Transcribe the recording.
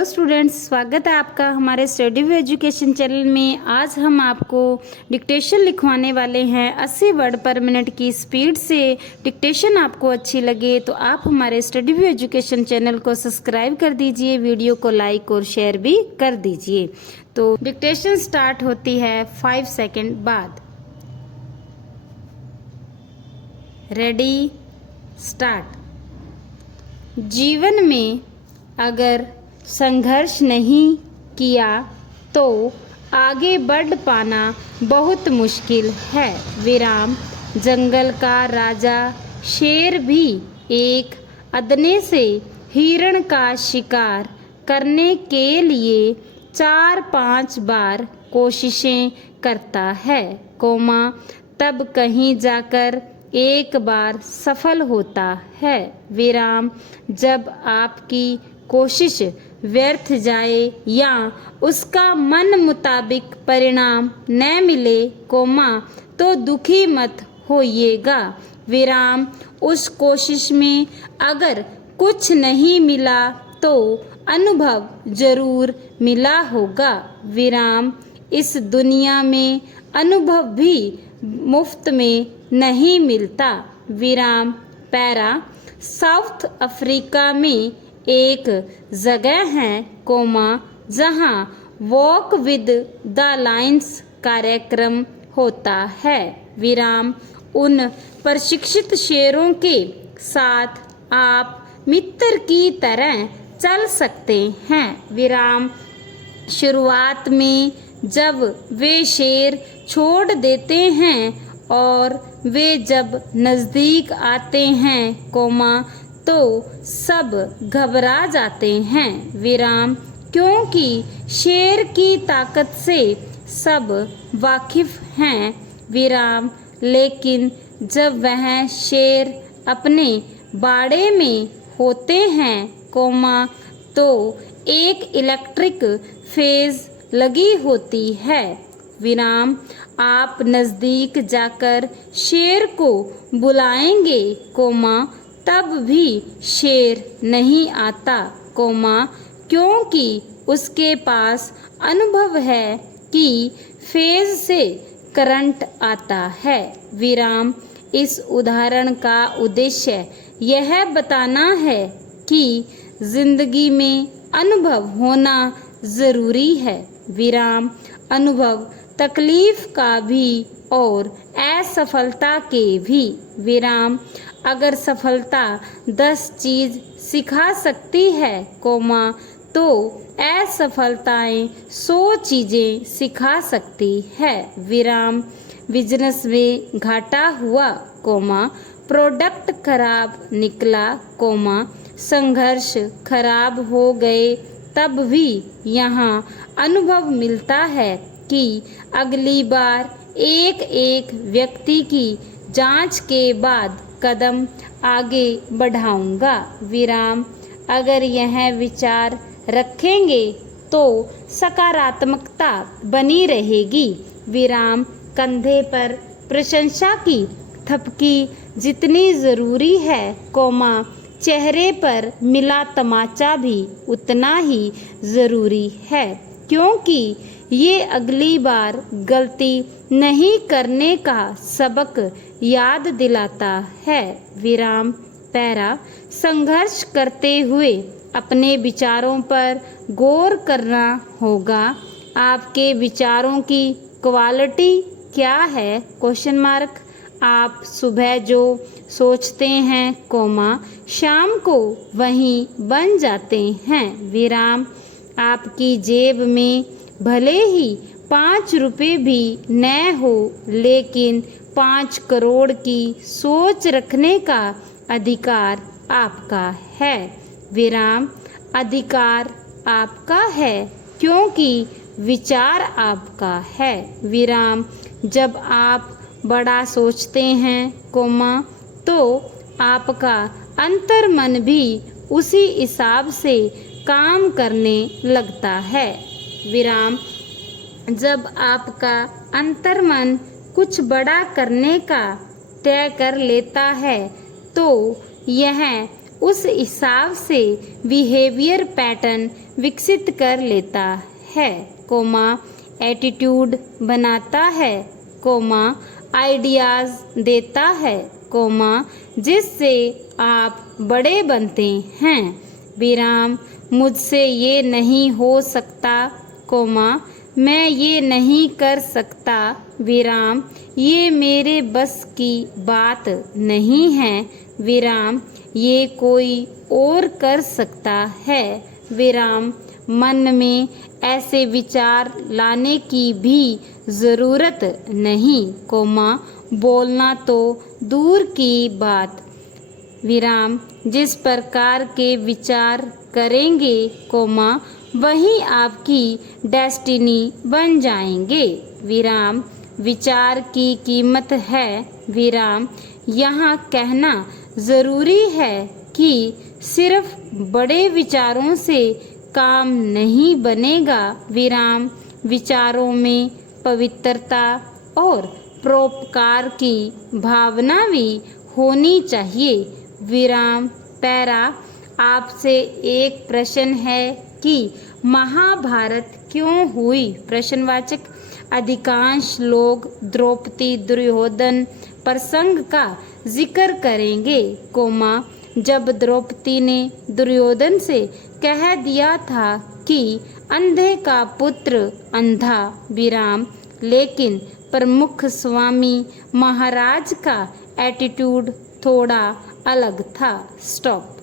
Hello students, स्वागत है आपका हमारे स्टडी व्यू एजुकेशन चैनल में। आज हम आपको डिक्टेशन लिखवाने वाले हैं 80 वर्ड पर मिनट की स्पीड से। डिक्टेशन आपको अच्छी लगे तो आप हमारे स्टडी व्यू एजुकेशन चैनल को सब्सक्राइब कर दीजिए, वीडियो को लाइक और शेयर भी कर दीजिए। तो डिक्टेशन स्टार्ट होती है 5 सेकेंड बाद। Ready, start. जीवन में अगर संघर्ष नहीं किया तो आगे बढ़ पाना बहुत मुश्किल है। विराम। जंगल का राजा शेर भी एक अदने से हिरण का शिकार करने के लिए 4-5 बार कोशिशें करता है, तब कहीं जाकर एक बार सफल होता है। विराम। जब आपकी कोशिश व्यर्थ जाए या उसका मन मुताबिक परिणाम न मिले, तो दुखी मत होइएगा। विराम। उस कोशिश में अगर कुछ नहीं मिला तो अनुभव जरूर मिला होगा। विराम। इस दुनिया में अनुभव भी मुफ्त में नहीं मिलता। विराम। पैरा। साउथ अफ्रीका में एक जगह है, जहां वॉक विद द लायंस कार्यक्रम होता है। विराम। उन प्रशिक्षित शेरों के साथ आप मित्र की तरह चल सकते हैं। विराम। शुरुआत में जब वे शेर छोड़ देते हैं और वे जब नज़दीक आते हैं, तो सब घबरा जाते हैं। विराम। क्योंकि शेर की ताकत से सब वाकिफ हैं। विराम। लेकिन जब वह शेर अपने बाड़े में होते हैं, तो एक इलेक्ट्रिक फेज लगी होती है। विराम। आप नज़दीक जाकर शेर को बुलाएंगे, तब भी शेर नहीं आता, क्योंकि उसके पास अनुभव है कि फेज से करंट आता है। विराम। इस उदाहरण का उद्देश्य यह बताना है कि जिंदगी में अनुभव होना ज़रूरी है। विराम। अनुभव तकलीफ का भी और असफलता के भी। विराम। अगर सफलता 10 चीज़ सिखा सकती है, तो असफलताएं 100 चीज़ें सिखा सकती है। विराम। बिजनेस में घाटा हुआ, प्रोडक्ट खराब निकला, संघर्ष खराब हो गए, तब भी यहाँ अनुभव मिलता है कि अगली बार एक व्यक्ति की जांच के बाद कदम आगे बढ़ाऊंगा। विराम। अगर यह विचार रखेंगे तो सकारात्मकता बनी रहेगी। विराम। कंधे पर प्रशंसा की थपकी जितनी ज़रूरी है, चेहरे पर मिला तमाचा भी उतना ही ज़रूरी है, क्योंकि ये अगली बार गलती नहीं करने का सबक याद दिलाता है। विराम। पैरा। संघर्ष करते हुए अपने विचारों पर गौर करना होगा। आपके विचारों की क्वालिटी क्या है? आप सुबह जो सोचते हैं, शाम को वहीं बन जाते हैं। विराम। आपकी जेब में भले ही 5 रुपए भी न हो, लेकिन 5 करोड़ की सोच रखने का अधिकार आपका है। विराम। अधिकार आपका है क्योंकि विचार आपका है। विराम। जब आप बड़ा सोचते हैं, तो आपका अंतर्मन भी उसी हिसाब से काम करने लगता है। विराम। जब आपका अंतर्मन कुछ बड़ा करने का तय कर लेता है, तो यह उस हिसाब से बिहेवियर पैटर्न विकसित कर लेता है, कोमा एटीट्यूड बनाता है, कोमा आइडियाज़ देता है, कोमा जिससे आप बड़े बनते हैं, विराम मुझसे ये नहीं हो सकता, कोमा मैं ये नहीं कर सकता, विराम ये मेरे बस की बात नहीं है, विराम ये कोई और कर सकता है, विराम मन में ऐसे विचार लाने की भी ज़रूरत नहीं, कोमा बोलना तो दूर की बात, विराम जिस प्रकार के विचार करेंगे, कोमा वही आपकी डेस्टिनी बन जाएंगे, विराम विचार की कीमत है, विराम यहाँ कहना ज़रूरी है कि सिर्फ बड़े विचारों से काम नहीं बनेगा, विराम विचारों में पवित्रता और परोपकार की भावना भी होनी चाहिए, विराम पैरा आपसे एक प्रश्न है कि महाभारत क्यों हुई, प्रश्नवाचक अधिकांश लोग द्रौपदी दुर्योधन प्रसंग का जिक्र करेंगे, कोमा जब द्रौपदी ने दुर्योधन से कह दिया था कि अंधे का पुत्र अंधा, विराम लेकिन प्रमुख स्वामी महाराज का एटीट्यूड थोड़ा अलग था, स्टॉप।